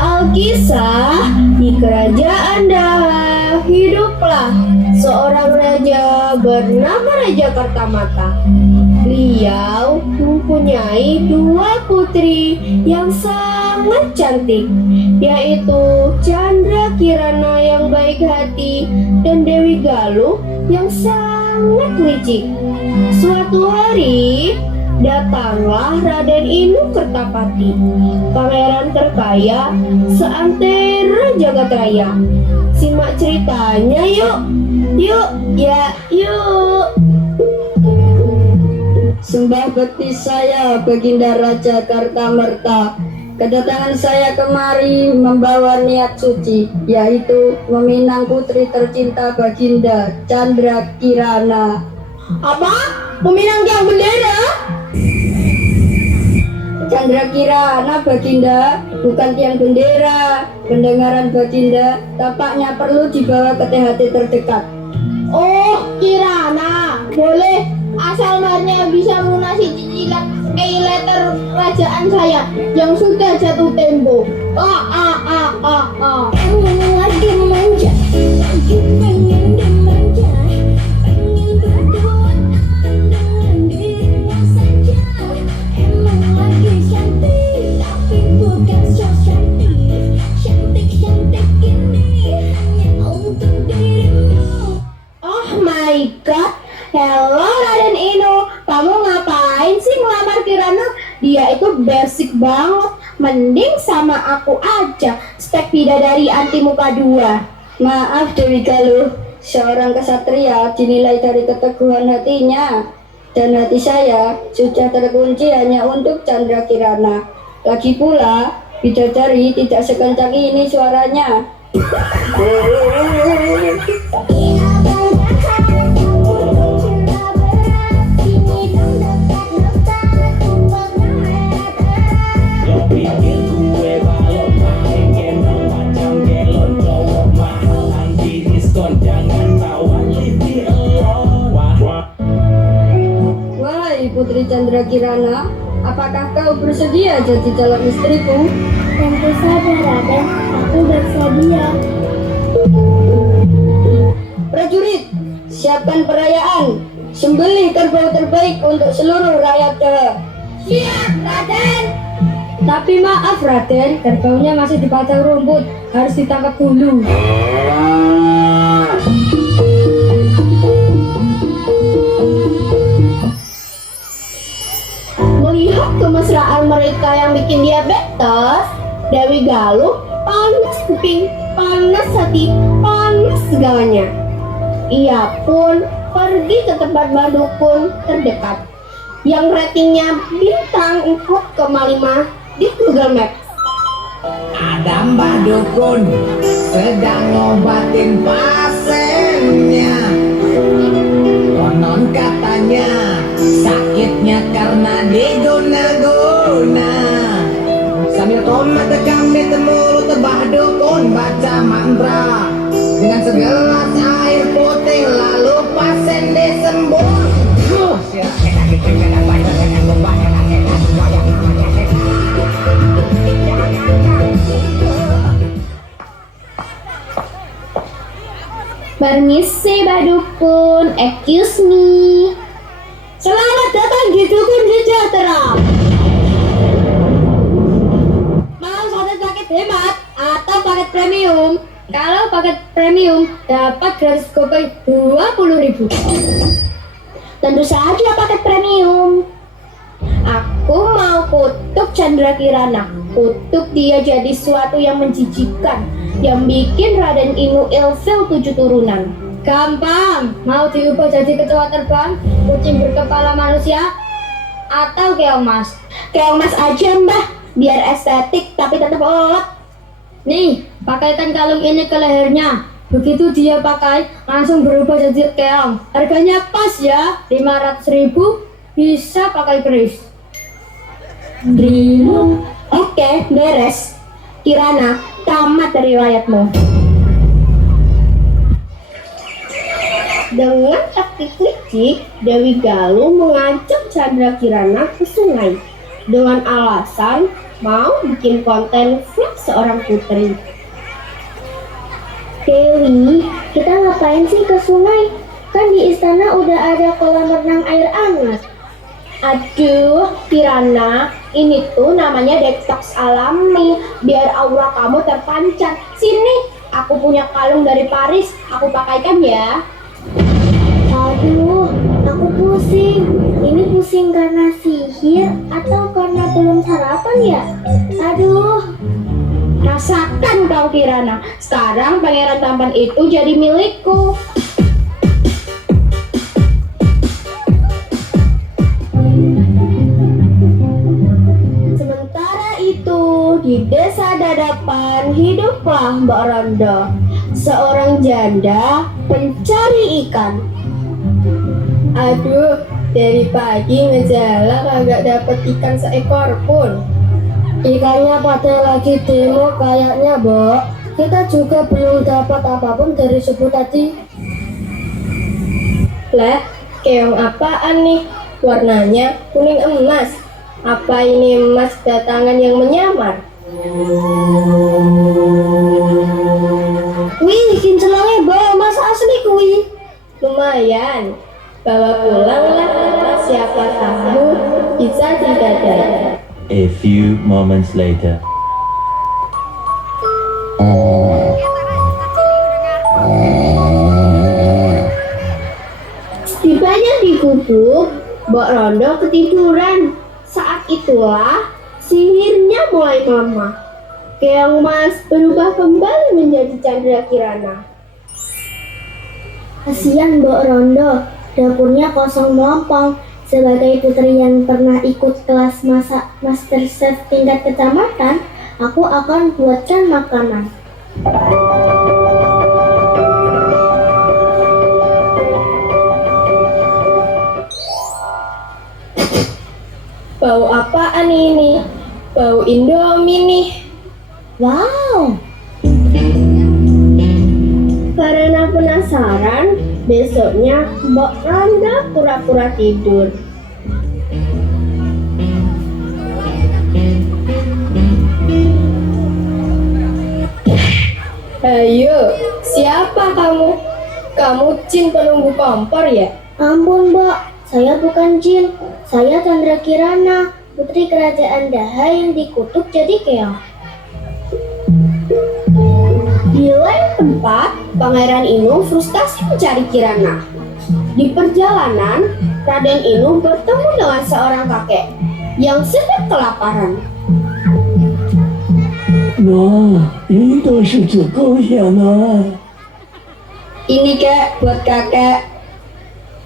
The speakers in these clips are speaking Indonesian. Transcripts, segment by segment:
Alkisah di kerajaan Daha hiduplah seorang raja bernama Raja Kartamata. Beliau mempunyai dua putri yang sangat cantik, yaitu Chandra Kirana yang baik hati dan Dewi Galuh yang sangat licik. Suatu hari datanglah Raden Inu Kertapati, pangeran terkaya seantero jagat raya. Simak ceritanya yuk. Yuk. Sembah bekti saya, Baginda Raja Kartamerta. Kedatangan saya kemari membawa niat suci, yaitu meminang putri tercinta Baginda Chandra Kirana. Apa? Meminang tiang bendera? Chandra Kirana, Baginda, bukan tiang bendera. Pendengaran Baginda tampaknya perlu dibawa ke THT terdekat. Oh, Kirana, boleh asal marnya bisa melunasi cicilan pay letter kerajaan saya yang sudah jatuh tempo. Emang lagi manja, lagi pengen dimanja, pengen berduaan dengan dirimu saja. Emang lagi cantik, tapi bukan so cantik. Cantik ini hanya untuk dirimu. Oh my god. Hello Raden Inu, kamu ngapain sih ngelamar Kirana? Dia itu basic banget. Mending sama aku aja, stek bidadari anti muka dua. Maaf Dewi Galuh, seorang kesatria dinilai dari keteguhan hatinya. Dan hati saya sudah terkunci hanya untuk Chandra Kirana. Lagi pula, bidadari tidak sekencang ini suaranya. Wahai Putri Chandra Kirana, apakah kau bersedia jadi calon istriku? Tentu saja Raden, aku bersedia. Prajurit, siapkan perayaan. Sembelih kerbau terbaik untuk seluruh rakyat Daha. Siap, Raden. Tapi maaf Raden, kerbaunya masih dipajang rumput, harus ditangkap dulu. Melihat kemesraan mereka yang bikin diabetes, Dewi Galuh panas kuping, panas hati, panas segalanya. Ia pun pergi ke tempat Badukun terdekat yang ratingnya bintang 4,5 di Google Maps. Ada Mbah Dukun sedang ngobatin pasiennya. Konon katanya sakitnya karena diguna-guna. Sambil tomat tegang di mulut Mbah Dukun baca mantra dengan segelas air putih, lalu pasien disembuh. Permisi Badukun, excuse me. Selamat datang di Dukun Sejahtera. Mau paket hemat atau paket premium? Kalau paket premium dapat gratis GoPay 20.000. Tentu saja paket premium. Aku mau kutuk Chandra Kirana. Kutuk dia jadi suatu yang menjijikan, yang bikin Raden Inu ilfil 7 turunan. Gampang, mau diubah jadi kecoa terbang, kucing berkepala manusia, atau keong mas. Keong mas aja mbah, biar estetik tapi tetap olot. Nih, pakaikan kalung ini ke lehernya. Begitu dia pakai, langsung berubah jadi keong. Harganya pas ya, 500.000, bisa pakai keris. Oke, beres. Kirana, tamat dari riwayatmu. Dengan taktik licik, Dewi Galuh mengancam Chandra Kirana ke sungai dengan alasan mau bikin konten vlog seorang putri. Dewi, kita ngapain sih ke sungai? Kan di istana udah ada kolam renang air hangat. Aduh, Kirana, ini tuh namanya detox alami, biar aura kamu terpancar. Sini, aku punya kalung dari Paris, aku pakaikan ya. Aduh, aku pusing. Ini pusing karena sihir atau karena belum sarapan ya? Aduh, Rasakan kau Kirana, sekarang pangeran tampan itu jadi milikku. Sementara itu, di desa Dadapan hiduplah Mbak Rondo, seorang janda pencari ikan. Aduh, dari pagi ngejala kagak dapet ikan seekor pun. Ikannya pada lagi demo kayaknya, Mbok. Kita juga belum dapat apapun dari subuh tadi. Lah, keong apaan nih? Warnanya kuning emas. Apa ini emas datangan yang menyamar? Wih, kincelangnya bawa emas asli kuwi. Lumayan, bawa pulanglah, siapa tahu bisa didadai. A few moments later. Setibanya di gubuk, Mbok Rondo ketiduran. Saat itulah sihirnya mulai melemah. Keong Mas berubah kembali menjadi Chandra Kirana. kasihan Mbok Rondo. Dapurnya kosong melompong. Sebagai putri yang pernah ikut kelas masak MasterChef tingkat kecamatan, aku akan buatkan makanan. Bau apaan ini? Bau Indomie nih. Wow, Karena penasaran, besoknya Mbok Rondo pura-pura tidur. Ayo, siapa kamu? Kamu jin penunggu kompor ya? ampun Mbok, saya bukan jin. Saya Chandra Kirana, putri kerajaan Daha yang dikutuk jadi keong. Di lain tempat, Pangeran Inu frustasi mencari Kirana. Di perjalanan, Raden Inu bertemu dengan seorang kakek yang sedang kelaparan. ini 都是足够养啊， Ini kek buat kakek.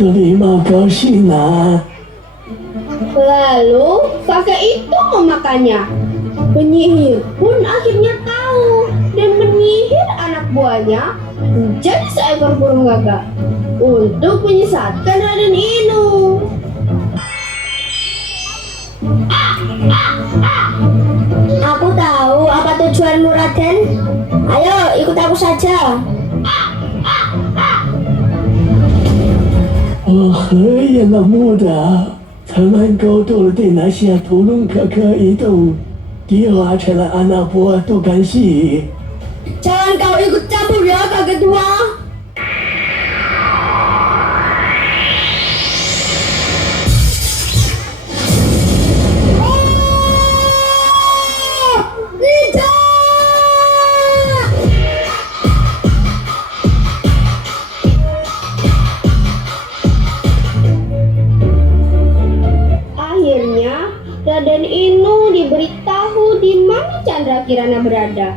terima kasih nak. Lalu, kakek itu memakannya. Penyihir pun akhirnya tahu dan menyihir anak buahnya menjadi seekor burung gagak untuk menyesatkan Raden Inu. Aku tahu apa tujuanmu Raden. Ayo ikut aku saja. 我合眼了目的，才能够到了对那些屠龙可可移动，dia acara anak buah tukang sihir. Jangan kau ikut campur ya, kakek tua. Raden Inu diberitahu di mana Chandra Kirana berada.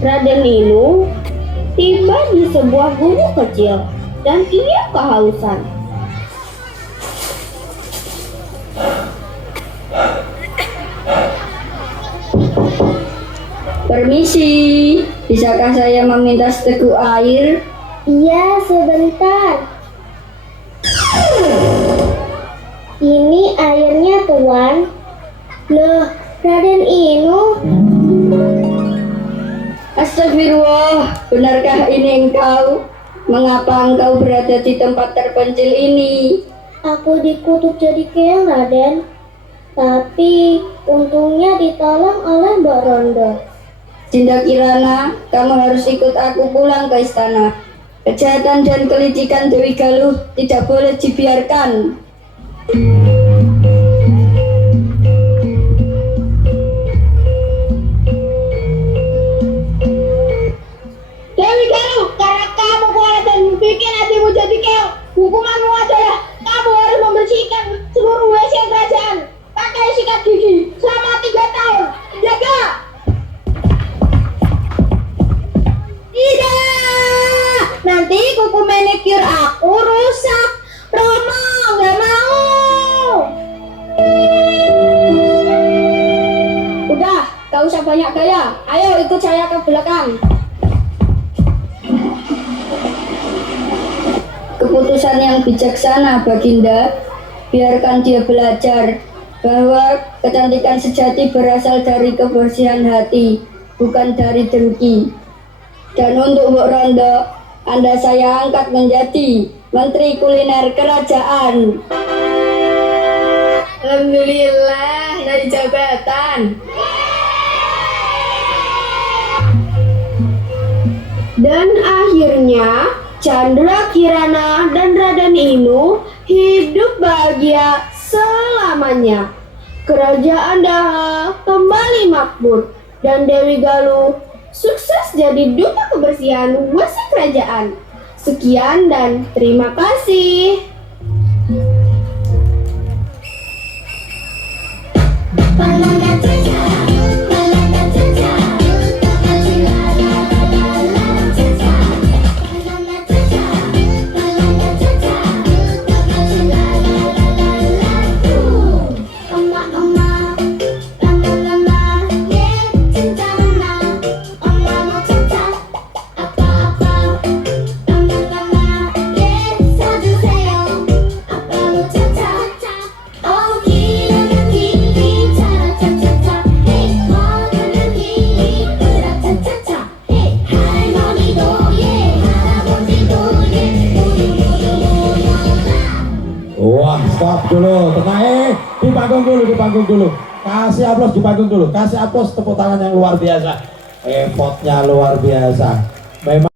Raden Inu tiba di sebuah gubuk kecil dan ia kehausan. Permisi, bisakah saya meminta seteguk air? Iya, sebentar. Ini airnya, Tuan. Loh, Raden Inu. Astagfirullah, benarkah ini engkau? Mengapa engkau berada di tempat terpencil ini? Aku dikutuk jadi keong, Raden. Tapi untungnya ditolong oleh Mbak Rondo. Dinda Kirana, kamu harus ikut aku pulang ke istana. Kejahatan dan kelicikan Dewi Galuh tidak boleh dibiarkan. Dewi Galuh, karena kamu boleh dan bikin hatimu jadi keong, hukumanmu adalah kamu harus membersihkan seluruh WC kerajaan pakai sikat gigi selama 3 tahun. Jaga! Tidak! Nanti kuku manicure aku rusak. Romo, nggak mau. Udah, gak usah banyak gaya. Ayo ikut saya ke belakang. Keputusan yang bijaksana, Baginda. Biarkan dia belajar bahwa kecantikan sejati berasal dari kebersihan hati, bukan dari dengki. Dan untuk Mbok Rondo, Anda saya angkat menjadi Menteri Kuliner Kerajaan. Alhamdulillah, naik jabatan. Dan akhirnya Chandra Kirana dan Raden Inu hidup bahagia selamanya. Kerajaan Daha kembali makmur dan Dewi Galuh sukses jadi duta kebersihan WC kerajaan. Sekian dan terima kasih. Wah, stop dulu, tenang, di panggung dulu. Kasih aplaus di panggung dulu, kasih aplaus tepuk tangan yang luar biasa. Effort-nya luar biasa. Memang